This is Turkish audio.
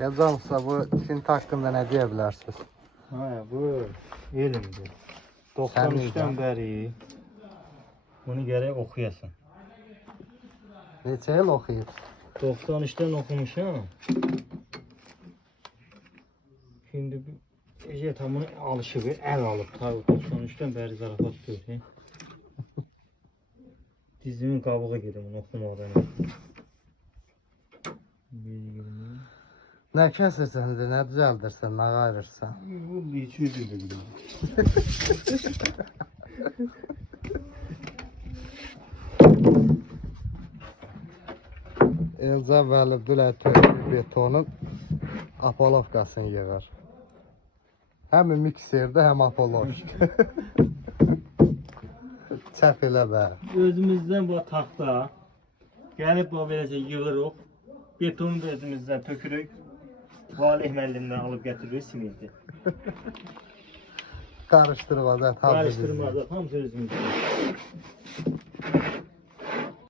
Yazamsa bu tint hakkında ne diyebilirsiniz? Ha, bu elimdir. 93'ten beri bunu gerek okuyasın. Neçə il oxuyub? 93'ten okumuşam. Şimdi jetamın alışığı el alıp tabi 93'ten beri zarafat göreyim. Dizimin qabığı gedim onu okumadan. Nə kəsirsən, nə düzəldirsən, nə qayırırsan? Bu 200 ildir. Elza Vəlidülə betonun apolovkasını yığır. Həm mikserdə, həm apolovka. Çəp elə bə. Özümüzden bu taxta gelip bu böylece yığırıq. Betonu da özümüzden tökürük. Valih müəllimdən alıp getiririk simenti. Qarışdırmaz, hamısı bizim. Karıştırmaz, hamısı özümüzden.